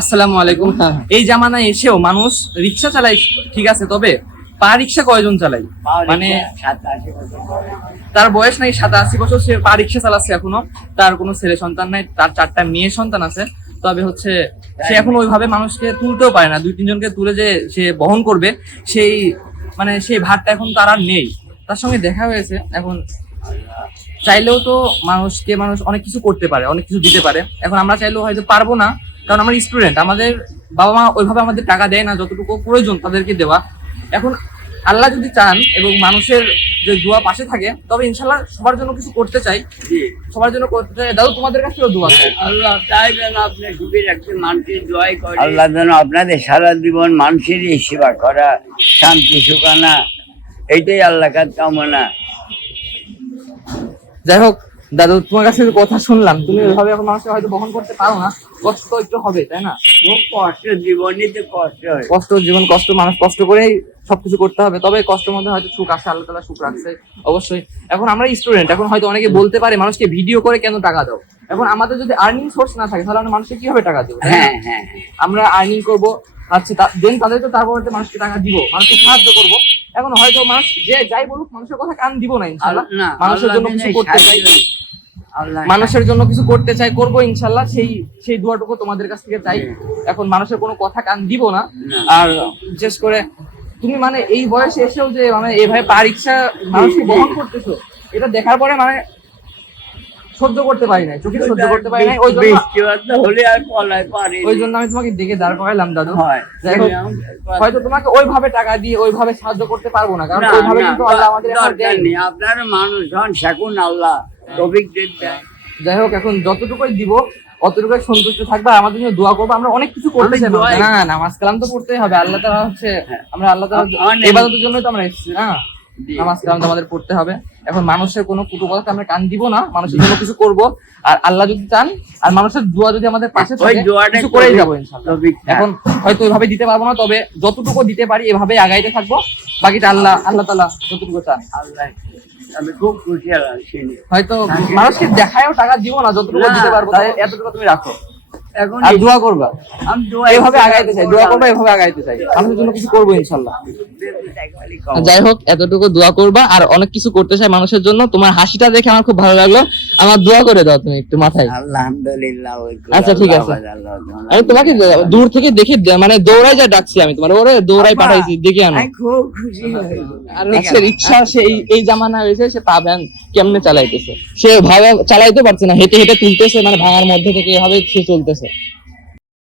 আসসালামু আলাইকুম। এই জামানায় এসেও মানুষ রিক্সা চালায়, ঠিক আছে, তবে পা রিক্সা কয়জন চালায়? মানে তার বয়স নাই 87 বছর, সে পা রিক্সা চালাচ্ছে এখনো। তার কোনো ছেলে সন্তান নাই, তার 4টা মেয়ে সন্তান আছে। তবে হচ্ছে সে এখন ওইভাবে মানুষকে তুলতেও পারে না, 2-3 জনকে তুলে যে সে বহন করবে, সেই মানে সেই ভারটা এখন তার আর নেই। তার সঙ্গে দেখা হয়েছে। এখন চাইলেও তো মানুষ অনেক কিছু করতে পারে, অনেক কিছু দিতে পারে। এখন আমরা চাইলেও হয়তো পারবো না, কারণ আমরা স্টুডেন্ট, আমাদের বাবা মা ওইভাবে আমাদের টাকা দেয় না যতটুকু প্রয়োজন তাদেরকে দেওয়া। এখন আল্লাহ যদি চান এবং মানুষের যে দোয়া পাশে থাকে, তবে ইনশাল্লাহ সবার জন্য কিছু করতে চাই, সবার জন্য করতে চাই। দাদু, তোমাদের কাছেও দোয়া চাই। আল্লাহ তাই যেন আপনি সুখী রাখতে মানুষের দোয়াই করে। আল্লাহ যেন আপনাদের সারা জীবন মানুষেরই সেবা করা, শান্তি সুখানা, এইটাই আল্লাহ কাছে কামনা। যাই হোক দাদু, তোমার কাছে কথা শুনলাম, তুমি ওইভাবে এখন মানুষকে হয়তো বহন করতে পারো না, কষ্ট তো একটু হবে, তাই না? খুব কষ্ট, জীবনই তো কষ্ট হয়। কষ্ট, জীবন কষ্ট, মানুষ কষ্ট করেই সবকিছু করতে হবে। তবে কষ্টের মধ্যে হয়তো সুখ আসে, আল্লাহ তাআলা সুখ রাখছে অবশ্যই। এখন আমরা স্টুডেন্ট, এখন হয়তো অনেকে বলতে পারে মানুষকে ভিডিও করে কেন টাকা দাও। এখন আমাদের যদি আর্নিং সোর্স না থাকে, তাহলে আমরা মানুষকে কিভাবে টাকা দেবো? হ্যাঁ হ্যাঁ, আমরা আর্নিং করবো, আচ্ছা দেন তাদের তো তারপরে মানুষকে টাকা দিব, মানুষকে সাহায্য করবো। এখন হয়তো মানুষ যে যাই বলুক, মানুষের কথা কান দিব না ইনশাল্লাহ। মানুষের জন্য কিছু করতে চাই, মানুষের জন্য কিছু করতে চাই, করবো ইনশাল্লাহ। সেই দোয়াটুকু তোমাদের কাছ থেকে চাই। এখন মানুষের কোনো কথা কান দিব না। আর বিশেষ করে তুমি মানে এই বয়সে এসেও যে মানে এইভাবে পা রিক্সা মানুষকে বহন করতেছো, এটা দেখার পরে মানে সহ্য করতে পারি নাই, চোখে সহ্য করতে পারি নাই। ওই জন্য আমি তোমাকে ডেকে দাঁড় করাইলাম দাদু। যাই হোক, হয়তো তোমাকে ওইভাবে টাকা দিয়ে ওইভাবে সাহায্য করতে পারবো না, কারণ ওইভাবে কিন্তু আল্লাহ আমাদের দেয়নি। আপনারা মানুষ হন, শাকুন আল্লাহ তৌফিক দেন। যাই হোক, এখন যতটুকুই দিব অতটুকুই সন্তুষ্ট থাকবে, আমাদের জন্য দোয়া করবো। আমরা অনেক কিছু করতে চাই না, নামাজ কালাম তো পড়তেই হবে। আল্লাহ তাআলা হচ্ছে, আমরা আল্লাহ তাআলার ইবাদতের জন্যই তো আমরা এসেছি না, নামাজ কালাম তো আমাদের পড়তে হবে। এখন মানুষের কোনো কুটু কথা আমরা কান দিব না, মানুষের জন্য কিছু করব। আর আল্লাহ যদি চান আর মানুষের দোয়া যদি আমাদের পাশে থাকে, কিছু করেই যাবো ইনশাআল্লাহ। এখন হয়তো ওইভাবে দিতে পারবো না, তবে যতটুকু দিতে পারি এভাবেই আগাইতে থাকবো। বাকিটা আল্লাহ তাআলা যতটুকু চান। আল্লাহ, আমি খুব খুশি হলাম। হয়তো মানুষকে দেখায়ও টাকা দিব না, যতটুকু দিতে পারবো এতটুকু তুমি রাখো। এখন আর দোয়া করবা, আমি এইভাবে আগাইতে চাই, দোয়া করবা, এইভাবে আগাইতে চাই। আমাদের জন্য কিছু করবো ইনশাআল্লাহ। যাই হোক, এতটুকু দোয়া করবা, আর অনেক কিছু করতে চাই মানুষের জন্য। তোমার হাসিটা দেখে আমার খুব ভালো লাগলো, আমার দোয়া করে দাও তুমি একটু মাথায়। আলহামদুলিল্লাহ। আচ্ছা ঠিক আছে, আমি তোমাকে দূর থেকে দেখে মানে দৌড়াই যা ডাকছি, আমি তোমার ওরে দৌড়াই পাঠাইছি, দেখে আনো। খুব খুশি হয়েছি। আর হচ্ছে রিক্সা, সে এই জামানা হয়েছে, সে পা ভ্যান কেমনে চালাইতেছে, সে ভাবে চালাইতে পারছে না, হেঁটে হেঁটে তুলতেছে, মানে ভাঙার মধ্যে থেকে এভাবে সে চলতেছে।